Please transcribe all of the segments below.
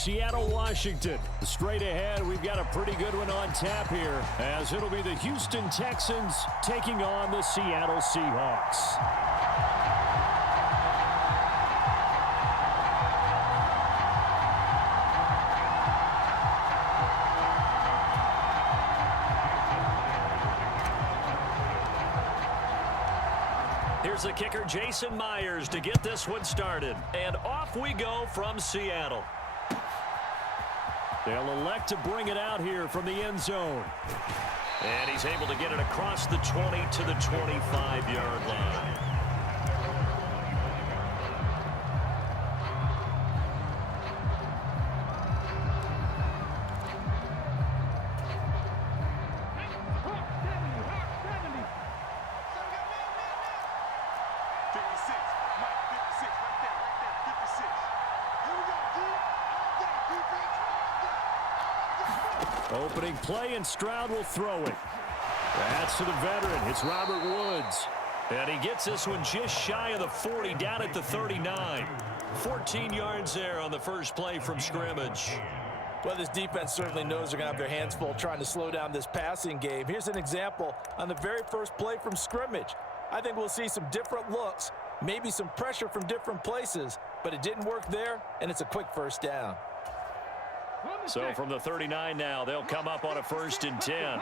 Seattle, Washington. Straight ahead, we've got a pretty good one on tap here, as it'll be the Houston Texans taking on the Seattle Seahawks. Here's the kicker, Jason Myers, to get this one started. And off we go from Seattle. They'll elect to bring it out here from the end zone. And he's able to get it across the 20 to the 25-yard line. Opening play, and Stroud will throw it. That's to the veteran. It's Robert Woods. And he gets this one just shy of the 40, down at the 39. 14 yards there on the first play from scrimmage. Well, this defense certainly knows they're going to have their hands full trying to slow down this passing game. Here's an example on the very first play from scrimmage. I think we'll see some different looks, maybe some pressure from different places, but it didn't work there, and it's a quick first down. So from the 39 now, they'll come up on a 1st and 10.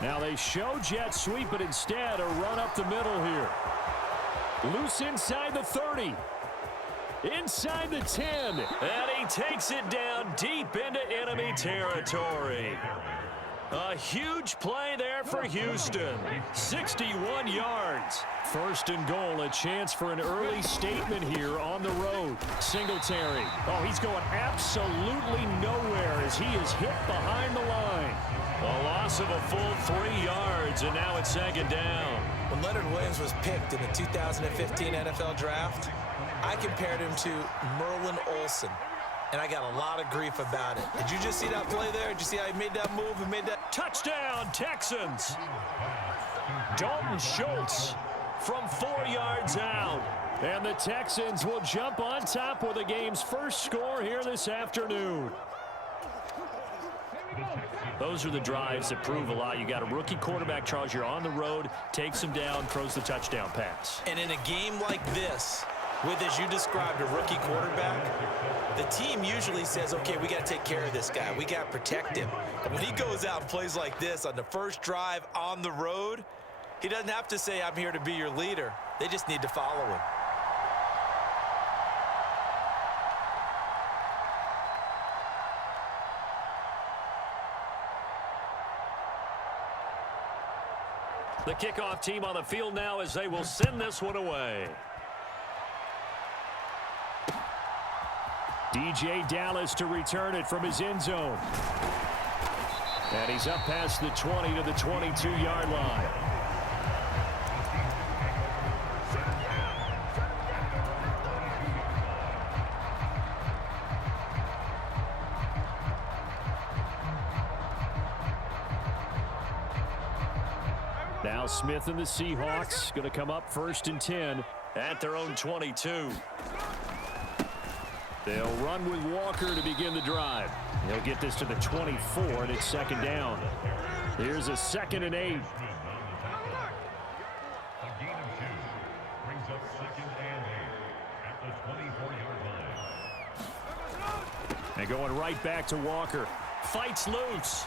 Now they show jet sweep, but instead a run up the middle here. Loose inside the 30. Inside the 10. And he takes it down deep into enemy territory. A huge play there for Houston. 61 yards. 1st and goal, a chance for an early statement here on the road. Singletary. Oh, he's going absolutely nowhere as he is hit behind the line. A loss of a full 3 yards, and now it's 2nd down. When Leonard Williams was picked in the 2015 NFL Draft, I compared him to Merlin Olsen. And I got a lot of grief about it. Did you just see that play there? Did you see how he made that move and made that? Touchdown, Texans. Dalton Schultz from 4 yards out. And the Texans will jump on top with the game's first score here this afternoon. Those are the drives that prove a lot. You got a rookie quarterback, Charles. You're on the road, takes him down, throws the touchdown pass. And in a game like this, with, as you described, a rookie quarterback, the team usually says, okay, we got to take care of this guy. We got to protect him. And when he goes out and plays like this on the first drive on the road, he doesn't have to say, I'm here to be your leader. They just need to follow him. The kickoff team on the field now as they will send this one away. DJ Dallas to return it from his end zone. And he's up past the 20 to the 22-yard line. Now Smith and the Seahawks going to come up 1st and 10 at their own 22. They'll run with Walker to begin the drive. He'll get this to the 24, and it's 2nd down. Here's a 2nd and 8. And going right back to Walker. Fights loose.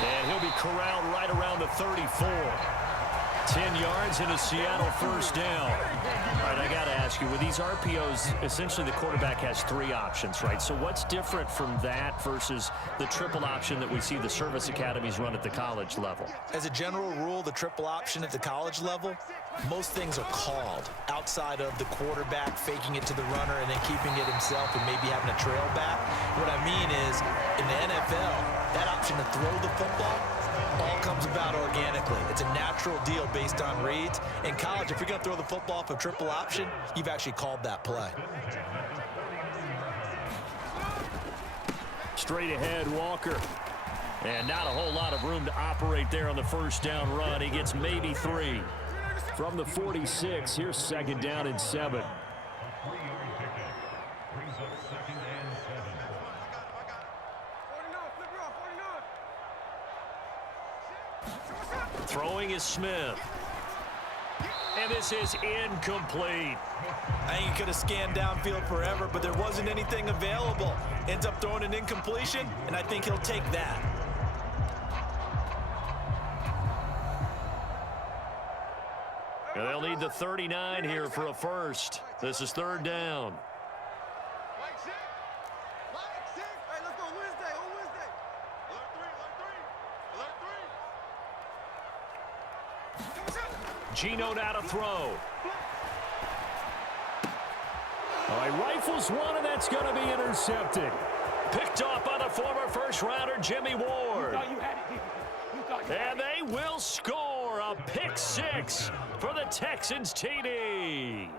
And he'll be corralled right around the 34. 10 yards and a Seattle 1st down. All right, I got to ask you, with these RPOs, essentially the quarterback has 3 options, right? So what's different from that versus the triple option that we see the service academies run at the college level? As a general rule, the triple option at the college level, most things are called outside of the quarterback faking it to the runner and then keeping it himself and maybe having a trail back. What I mean is, in the NFL, that option to throw the football all comes about organically. It's a natural deal based on reads. In college, if you're going to throw the football off a triple option, you've actually called that play. Straight ahead, Walker. And not a whole lot of room to operate there on the 1st down run. He gets maybe 3. From the 46, here's second down and 7. Throwing is Smith. And this is incomplete. I think he could have scanned downfield forever, but there wasn't anything available. Ends up throwing an incompletion, and I think he'll take that. And they'll need the 39 here for a first. This is third down. Geno now to throw. All right, rifles one, and that's going to be intercepted. Picked off by the former first-rounder Jimmy Ward. And they will score a pick six for the Texans TD.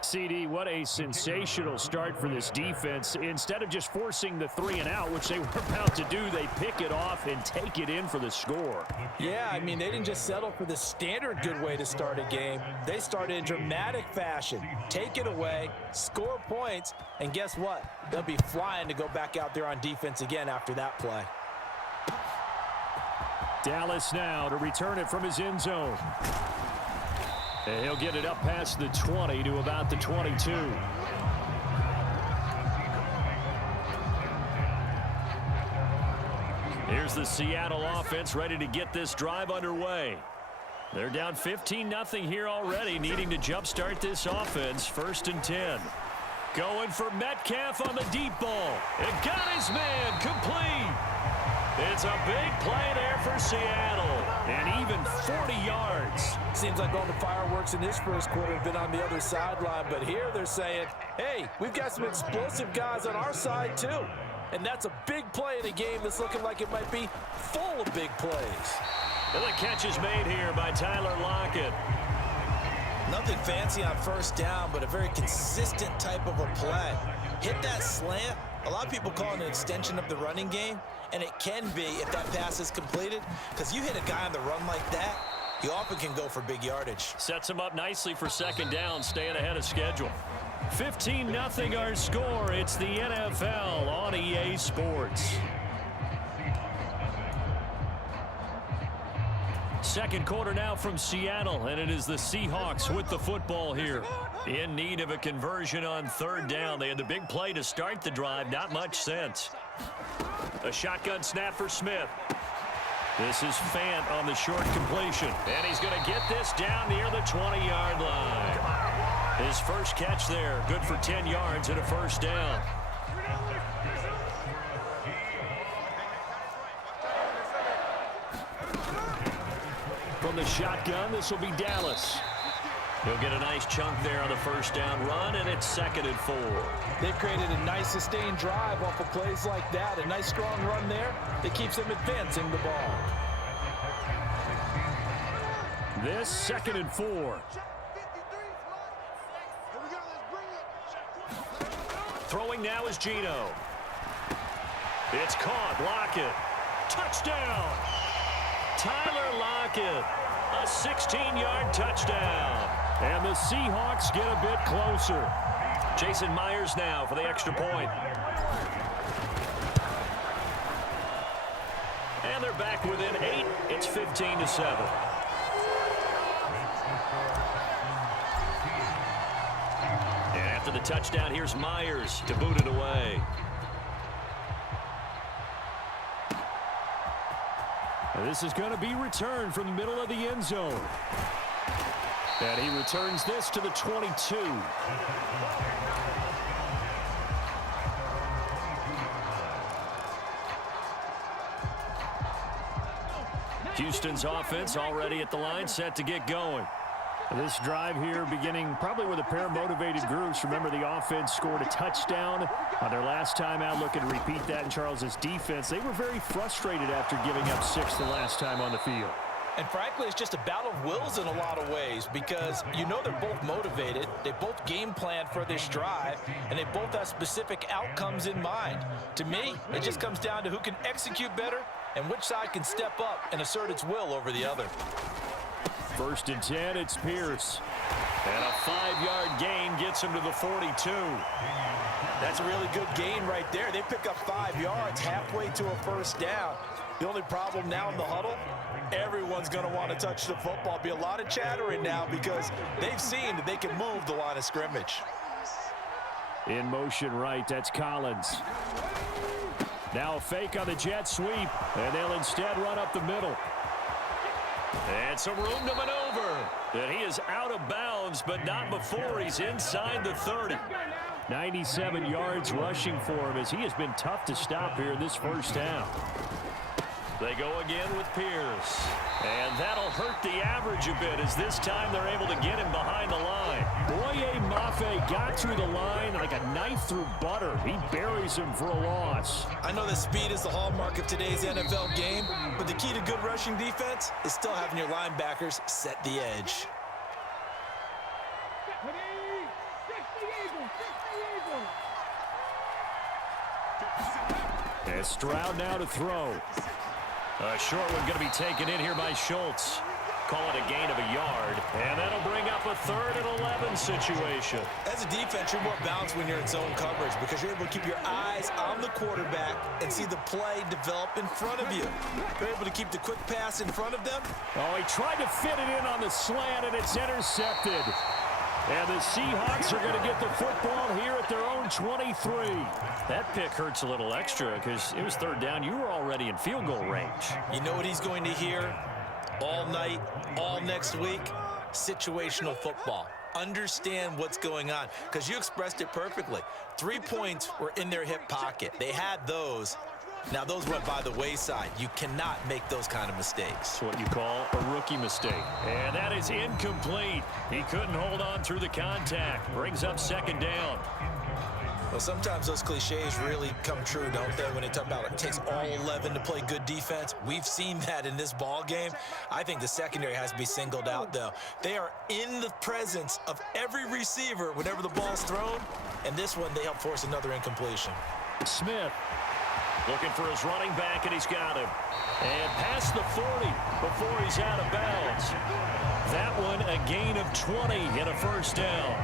CD, what a sensational start for this defense. Instead of just forcing the 3-and-out, which they were about to do, they pick it off and take it in for the score. Yeah, I mean, they didn't just settle for the standard good way to start a game. They started in dramatic fashion. Take it away, score points, and guess what? They'll be flying to go back out there on defense again after that play. Dallas now to return it from his end zone. And he'll get it up past the 20 to about the 22. Here's the Seattle offense ready to get this drive underway. They're down 15-0 here already, needing to jumpstart this offense. First and 10. Going for Metcalf on the deep ball. And got his man complete. It's a big play there for Seattle. And even 40 yards. Seems like all the fireworks in this first quarter have been on the other sideline. But here they're saying, hey, we've got some explosive guys on our side too. And that's a big play in a game that's looking like it might be full of big plays. And the catch is made here by Tyler Lockett. Nothing fancy on first down, but a very consistent type of a play. Hit that slant. A lot of people call it an extension of the running game, and it can be if that pass is completed, because you hit a guy on the run like that, he often can go for big yardage. Sets him up nicely for second down, staying ahead of schedule. 15-0 our score. It's the NFL on EA Sports. Second quarter now from Seattle, and it is the Seahawks with the football here. In need of a conversion on third down. They had the big play to start the drive. Not much sense. A shotgun snap for Smith. This is Fant on the short completion. And he's going to get this down near the 20-yard line. His first catch there, good for 10 yards and a first down. From the shotgun, this will be Dallas. He'll get a nice chunk there on the first down run, and it's 2nd and 4. They've created a nice sustained drive off of plays like that. A nice strong run there that keeps them advancing the ball. This 2nd and 4. Throwing now is Geno. It's caught. Lockett. Touchdown. Tyler Lockett. A 16-yard touchdown. And the Seahawks get a bit closer. Jason Myers now for the extra point. And they're back within 8. It's 15-7. And after the touchdown, here's Myers to boot it away. And this is going to be returned from the middle of the end zone. And he returns this to the 22. Houston's offense already at the line, set to get going. This drive here beginning probably with a pair of motivated groups. Remember, the offense scored a touchdown on their last time out. Looking to repeat that in Charles's defense. They were very frustrated after giving up 6 the last time on the field. And frankly, it's just a battle of wills in a lot of ways, because you know they're both motivated. They both game planned for this drive, and they both have specific outcomes in mind. To me, it just comes down to who can execute better and which side can step up and assert its will over the other. First and 10, it's Pierce. And a 5-yard gain gets him to the 42. That's a really good gain right there. They pick up 5 yards halfway to a first down. The only problem now in the huddle, everyone's going to want to touch the football. Be a lot of chattering now because they've seen that they can move the line of scrimmage. In motion right, that's Collins. Now a fake on the jet sweep, and they'll instead run up the middle. And some room to maneuver. And he is out of bounds, but not before he's inside the 30. 97 yards rushing for him as he has been tough to stop here in this first half. They go again with Pierce. And that'll hurt the average a bit as this time they're able to get him behind the line. Boye Mafe got through the line like a knife through butter. He buries him for a loss. I know that speed is the hallmark of today's NFL game, but the key to good rushing defense is still having your linebackers set the edge. And Stroud now to throw. A short one going to be taken in here by Schultz. Call it a gain of a yard. And that'll bring up a 3rd and 11 situation. As a defense, you're more balanced when you're in zone coverage because you're able to keep your eyes on the quarterback and see the play develop in front of you. You're able to keep the quick pass in front of them. Oh, he tried to fit it in on the slant, and it's intercepted. And the Seahawks are going to get the football here at their own 23. That pick hurts a little extra because it was 3rd down. You were already in field goal range. You know what he's going to hear all night, all next week? Situational football. Understand what's going on because you expressed it perfectly. 3 points were in their hip pocket. They had those. Now, those went by the wayside. You cannot make those kind of mistakes. It's what you call a rookie mistake. And that is incomplete. He couldn't hold on through the contact. Brings up 2nd down. Well, sometimes those cliches really come true, don't they, when they talk about it takes all 11 to play good defense. We've seen that in this ball game. I think the secondary has to be singled out, though. They are in the presence of every receiver whenever the ball's thrown, and this one they help force another incompletion. Smith looking for his running back, and he's got him. And past the 40 before he's out of bounds. That one a gain of 20 and a first down.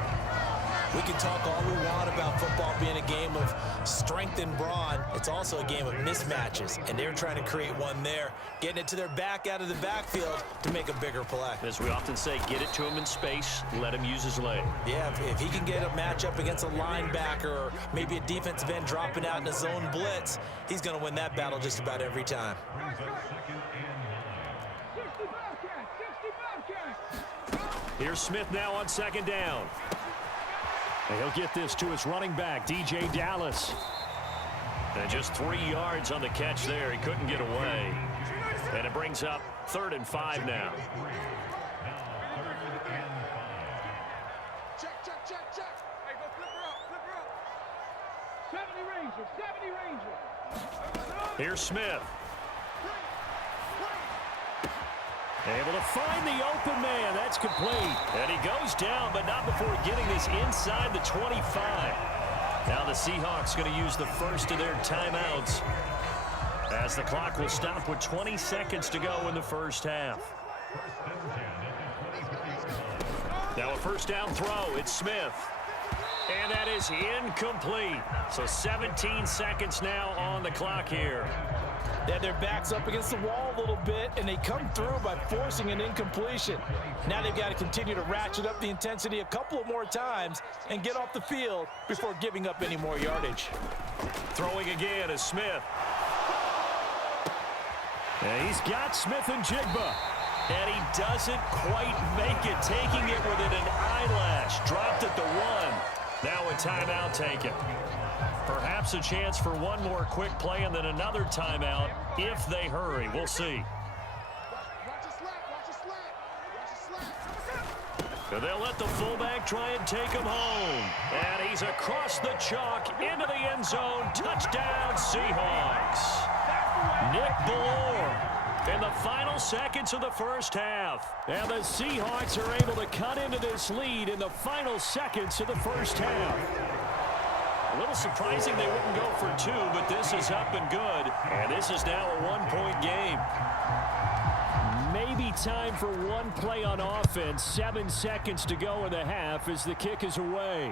We can talk all we want about football being a game of strength and brawn. It's also a game of mismatches, and they're trying to create one there, getting it to their back out of the backfield to make a bigger play. As we often say, get it to him in space, let him use his leg. Yeah, if he can get a matchup against a linebacker or maybe a defensive end dropping out in a zone blitz, he's going to win that battle just about every time. Here's Smith now on 2nd down. And he'll get this to his running back, DJ Dallas. And just 3 yards on the catch there. He couldn't get away. And it brings up 3rd and 5 now. Check. Hey, go flip her up. 70 Ranger. Here's Smith. Able to find the open man. That's complete. And he goes down, but not before getting this inside the 25. Now the Seahawks going to use the first of their timeouts as the clock will stop with 20 seconds to go in the first half. Now a first down throw. It's Smith. And that is incomplete. So 17 seconds now on the clock here. They had their backs up against the wall a little bit, and they come through by forcing an incompletion. Now they've got to continue to ratchet up the intensity a couple of more times and get off the field before giving up any more yardage. Throwing again is Smith. And he's got Smith and Jigba. And he doesn't quite make it, taking it within an eyelash. Dropped at the 1. Now a timeout taken. Perhaps a chance for one more quick play and then another timeout if they hurry. We'll see. And they'll let the fullback try and take him home. And he's across the chalk into the end zone. Touchdown, Seahawks. Nick Ballore in the final seconds of the first half. And the Seahawks are able to cut into this lead in the final seconds of the first half. A little surprising they wouldn't go for 2, but this is up and good. And this is now a 1-point game. maybe time for one play on offense. 7 seconds to go in the half as the kick is away.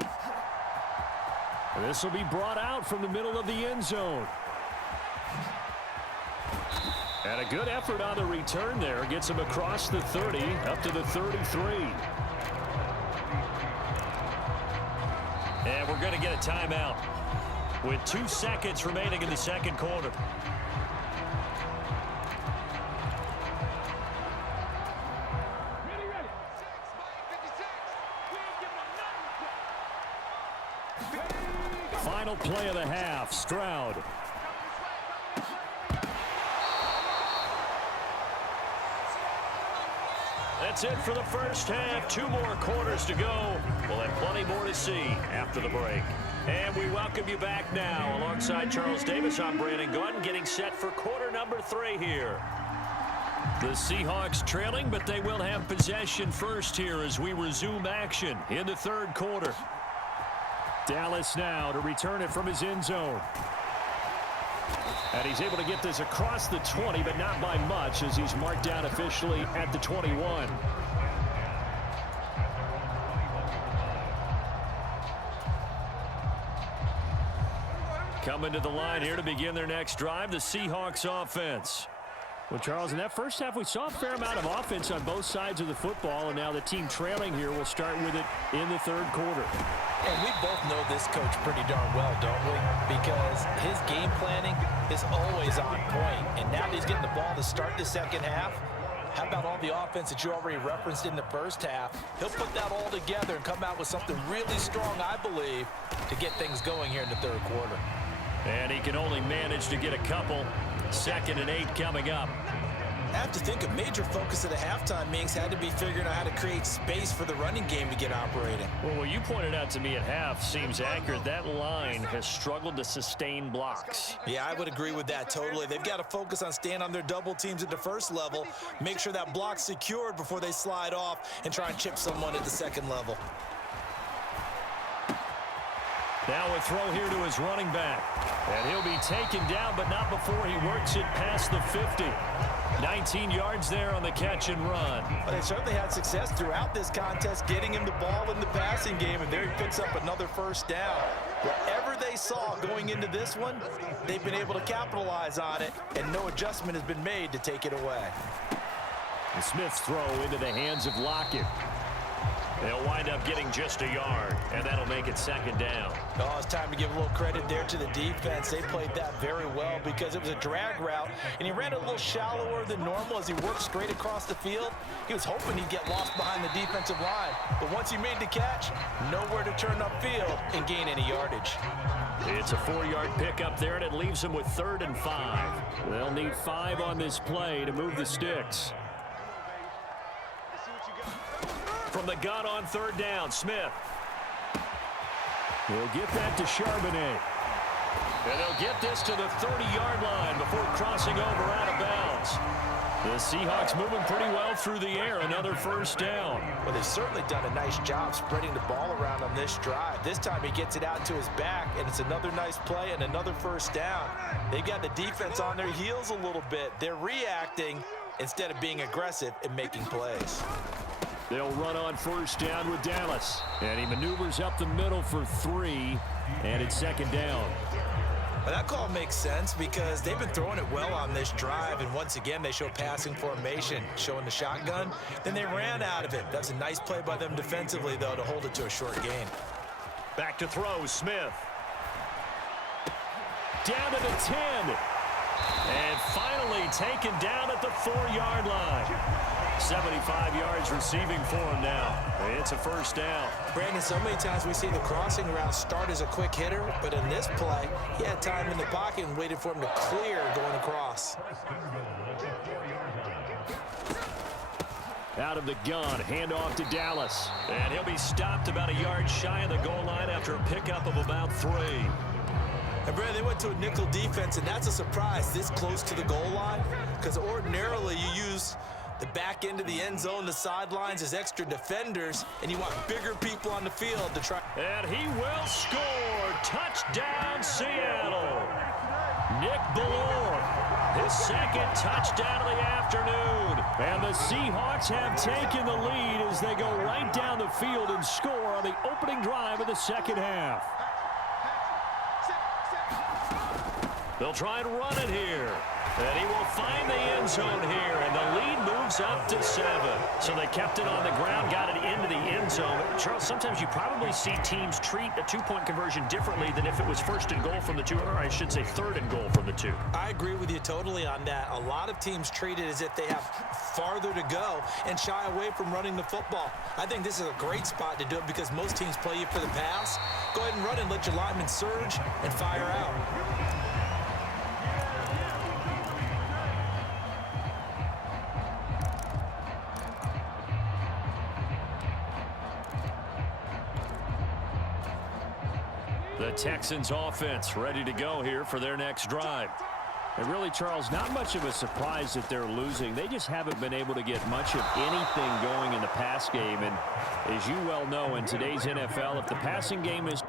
This will be brought out from the middle of the end zone. And a good effort on the return there. Gets him across the 30, up to the 33. And we're going to get a timeout with 2 seconds remaining in the second quarter. Final play of the half, Stroud. That's it for the first half. 2 more quarters to go. We'll have plenty more to see after the break. And we welcome you back now. Alongside Charles Davis, I'm Brandon Gunn, getting set for quarter number 3 here. The Seahawks trailing, but they will have possession first here as we resume action in the third quarter. Dallas now to return it from his end zone. And he's able to get this across the 20, but not by much as he's marked down officially at the 21. Coming to the line here to begin their next drive, the Seahawks offense. Well, Charles, in that first half, we saw a fair amount of offense on both sides of the football, and now the team trailing here will start with it in the third quarter. And we both know this coach pretty darn well, don't we? Because his game planning is always on point. And now that he's getting the ball to start the second half, how about all the offense that you already referenced in the first half? He'll put that all together and come out with something really strong, I believe, to get things going here in the third quarter. And he can only manage to get a couple. 2nd and 8 coming up. I have to think a major focus of the halftime, Minks, had to be figuring out how to create space for the running game to get operating. Well, what you pointed out to me at half seems accurate. That line has struggled to sustain blocks. Yeah, I would agree with that totally. They've got to focus on staying on their double teams at the first level, make sure that block's secured before they slide off and try and chip someone at the second level. Now a throw here to his running back. And he'll be taken down, but not before he works it past the 50. 19 yards there on the catch and run. Well, they certainly had success throughout this contest, getting him the ball in the passing game, and there he picks up another first down. Whatever they saw going into this one, they've been able to capitalize on it, and no adjustment has been made to take it away. The Smith's throw into the hands of Lockett. They'll wind up getting just a yard, and that'll make it 2nd down. Oh, it's time to give a little credit there to the defense. They played that very well because it was a drag route, and he ran a little shallower than normal as he worked straight across the field. He was hoping he'd get lost behind the defensive line, but once he made the catch, nowhere to turn upfield and gain any yardage. It's a 4-yard pickup there, and it leaves him with 3rd and 5. They'll need 5 on this play to move the sticks. From the gun on 3rd down, Smith. He'll get that to Charbonnet. And they'll get this to the 30-yard line before crossing over out of bounds. The Seahawks moving pretty well through the air. Another first down. Well, they've certainly done a nice job spreading the ball around on this drive. This time he gets it out to his back, and it's another nice play and another first down. They got the defense on their heels a little bit. They're reacting instead of being aggressive and making plays. They'll run on first down with Dallas. And he maneuvers up the middle for 3, and it's 2nd down. Well, that call makes sense because they've been throwing it well on this drive, and once again, they show passing formation, showing the shotgun. Then they ran out of it. That's a nice play by them defensively, though, to hold it to a short gain. Back to throw, Smith. Down to the 10. And finally taken down at the 4-yard line. 75 yards receiving for him now. It's a first down. Brandon, so many times we see the crossing route start as a quick hitter, but in this play, he had time in the pocket and waited for him to clear going across. Out of the gun, handoff to Dallas. And he'll be stopped about a yard shy of the goal line after a pickup of about 3. And Brandon, they went to a nickel defense, and that's a surprise this close to the goal line, because ordinarily you use the back end of the end zone, the sidelines as extra defenders, and you want bigger people on the field to try. And he will score. Touchdown, Seattle. Nick Ballore His second touchdown of the afternoon. And the Seahawks have taken the lead as they go right down the field and score on the opening drive of the second half. They'll try and run it here. And he will find the end zone here, and the lead moves up to 7. So they kept it on the ground, got it into the end zone. Charles, sometimes you probably see teams treat a two-point conversion differently than if it was first and goal from the 2, or I should say third and goal from the 2. I agree with you totally on that. A lot of teams treat it as if they have farther to go and shy away from running the football. I think this is a great spot to do it because most teams play you for the pass. Go ahead and run and let your linemen surge and fire out. The Texans offense ready to go here for their next drive. And really, Charles, not much of a surprise that they're losing. They just haven't been able to get much of anything going in the pass game. And as you well know, in today's NFL, if the passing game is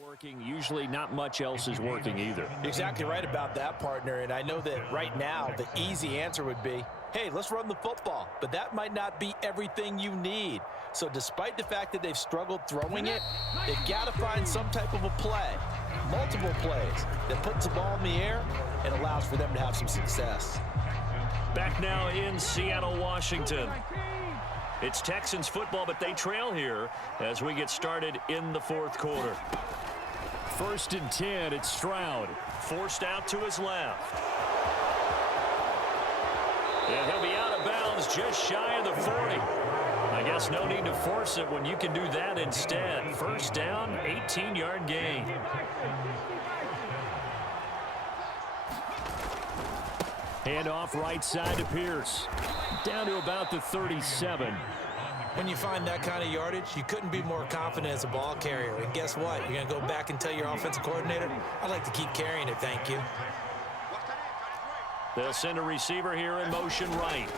working, usually not much else is working either. You're exactly right about that, partner. And I know that right now the easy answer would be, hey, let's run the football. But that might not be everything you need. So despite the fact that they've struggled throwing it, they've got to find some type of a play, multiple plays, that puts the ball in the air and allows for them to have some success. Back now in Seattle, Washington. It's Texans football, but they trail here as we get started in the fourth quarter. 1st and 10, it's Stroud. Forced out to his left. And he'll be out of bounds just shy of the 40. I guess no need to force it when you can do that instead. 1st down, 18-yard gain. Handoff right side to Pierce. Down to about the 37. When you find that kind of yardage, you couldn't be more confident as a ball carrier. And guess what? You're going to go back and tell your offensive coordinator, I'd like to keep carrying it, thank you. They'll send a receiver here in motion right.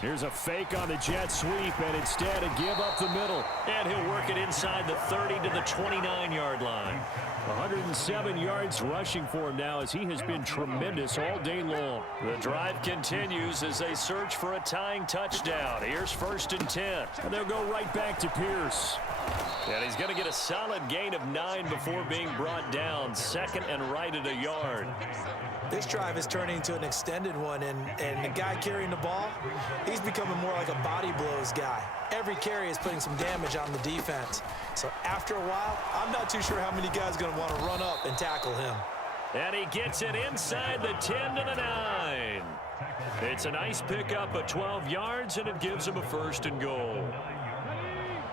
Here's a fake on the jet sweep, and instead a give up the middle. And he'll work it inside the 30 to the 29-yard line. 107 yards rushing for him now as he has been tremendous all day long. The drive continues as they search for a tying touchdown. Here's 1st and 10. And they'll go right back to Pierce. And he's going to get a solid gain of 9 before being brought down. 2nd and right at a yard. This drive is turning into an extended one, and the guy carrying the ball, he's becoming more like a body blows guy. Every carry is putting some damage on the defense. So after a while, I'm not too sure how many guys are going to want to run up and tackle him. And he gets it inside the 10 to the 9. It's a nice pickup of 12 yards, and it gives him a 1st and goal.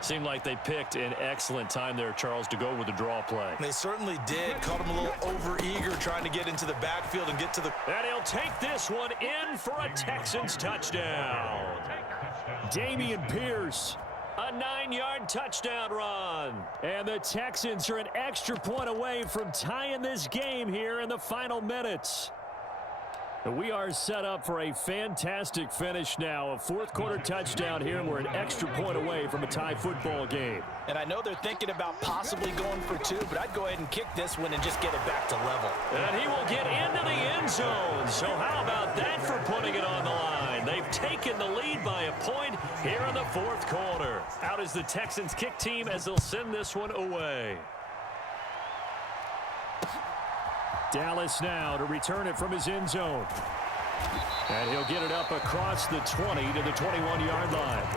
Seemed like they picked an excellent time there, Charles, to go with the draw play. They certainly did. Caught him a little over-eager trying to get into the backfield and get to the... And he'll take this one in for a Texans touchdown. Dameon Pierce, a 9-yard touchdown run. And the Texans are an extra point away from tying this game here in the final minutes. We are set up for a fantastic finish now. A 4th quarter touchdown here, and we're an extra point away from a tie football game. And I know they're thinking about possibly going for 2, but I'd go ahead and kick this one and just get it back to level. And he will get into the end zone. So how about that for putting it on the line? They've taken the lead by a point here in the 4th quarter. Out is the Texans kick team as they'll send this one away. Dallas now to return it from his end zone. And he'll get it up across the 20 to the 21-yard line.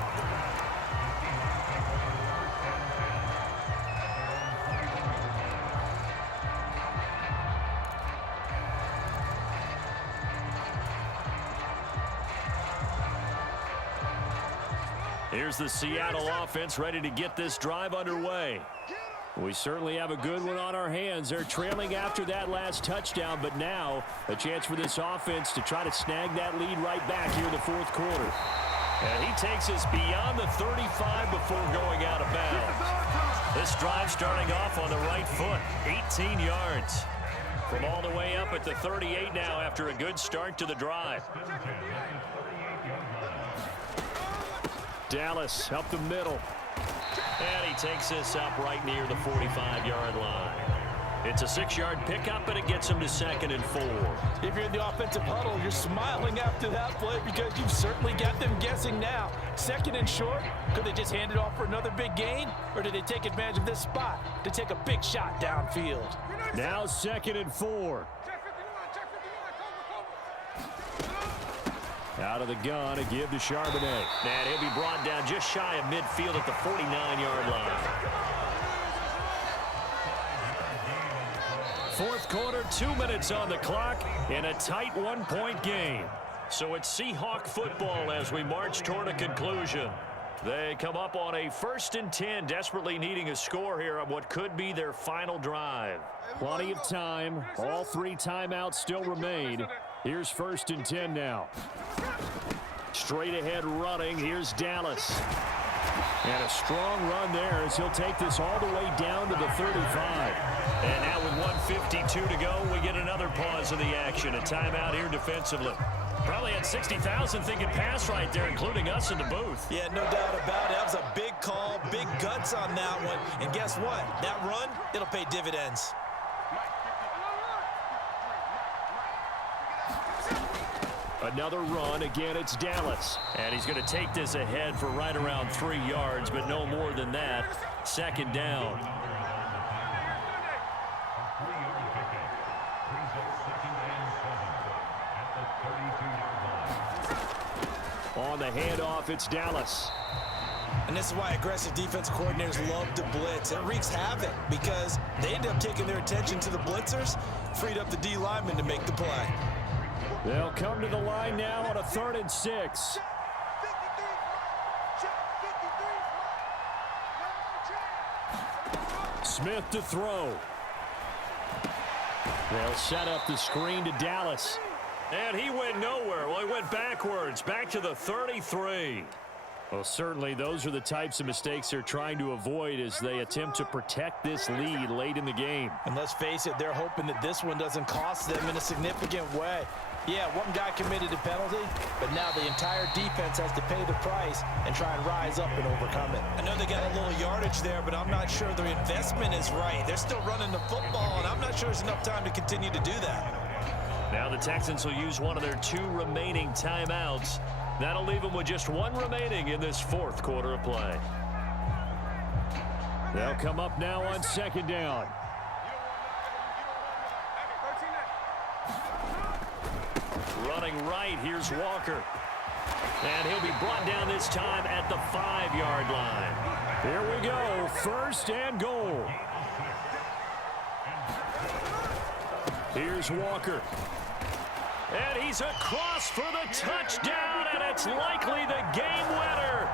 Here's the Seattle offense ready to get this drive underway. We certainly have a good one on our hands. They're trailing after that last touchdown, but now a chance for this offense to try to snag that lead right back here in the fourth quarter. And he takes us beyond the 35 before going out of bounds. This drive starting off on the right foot, 18 yards. From all the way up at the 38 now after a good start to the drive. Dallas up the middle. And he takes this up right near the 45-yard line. It's a 6-yard pickup, and it gets him to 2nd and 4. If you're in the offensive huddle, you're smiling after that play because you've certainly got them guessing now. 2nd and short, could they just hand it off for another big gain? Or did they take advantage of this spot to take a big shot downfield? Now 2nd and 4. Out of the gun, a give to Charbonnet. And he'll be brought down just shy of midfield at the 49-yard line. Fourth quarter, 2 minutes on the clock in a tight one-point game. So it's Seahawk football as we march toward a conclusion. They come up on a 1st and 10, desperately needing a score here on what could be their final drive. Plenty of time. All 3 timeouts still remain. Here's 1st and 10 now. Straight ahead running. Here's Dallas. And a strong run there as he'll take this all the way down to the 35. And now with 1:52 to go, we get another pause of the action. A timeout here defensively. Probably had 60,000 thinking pass right there, including us in the booth. Yeah, no doubt about it. That was a big call, big guts on that one. And guess what? That run, it'll pay dividends. Another run. Again, it's Dallas. And he's going to take this ahead for right around 3 yards, but no more than that. 2nd down. On the handoff, it's Dallas. And this is why aggressive defense coordinators love to blitz. It wreaks havoc because they end up taking their attention to the blitzers, freed up the D lineman to make the play. They'll come to the line now on a 3rd and 6. Smith to throw. They'll set up the screen to Dallas. And he went nowhere. Well, he went backwards, back to the 33. Well, certainly those are the types of mistakes they're trying to avoid as they attempt to protect this lead late in the game. And let's face it, they're hoping that this one doesn't cost them in a significant way. Yeah, one guy committed a penalty, but now the entire defense has to pay the price and try and rise up and overcome it. I know they got a little yardage there, but I'm not sure their investment is right. They're still running the football, and I'm not sure there's enough time to continue to do that. Now the Texans will use one of their 2 remaining timeouts. That'll leave them with just 1 remaining in this 4th quarter of play. They'll come up now on 2nd down. Running right, here's Walker. And he'll be brought down this time at the 5-yard line. Here we go, 1st and goal. Here's Walker. And he's across for the touchdown, and it's likely the game winner.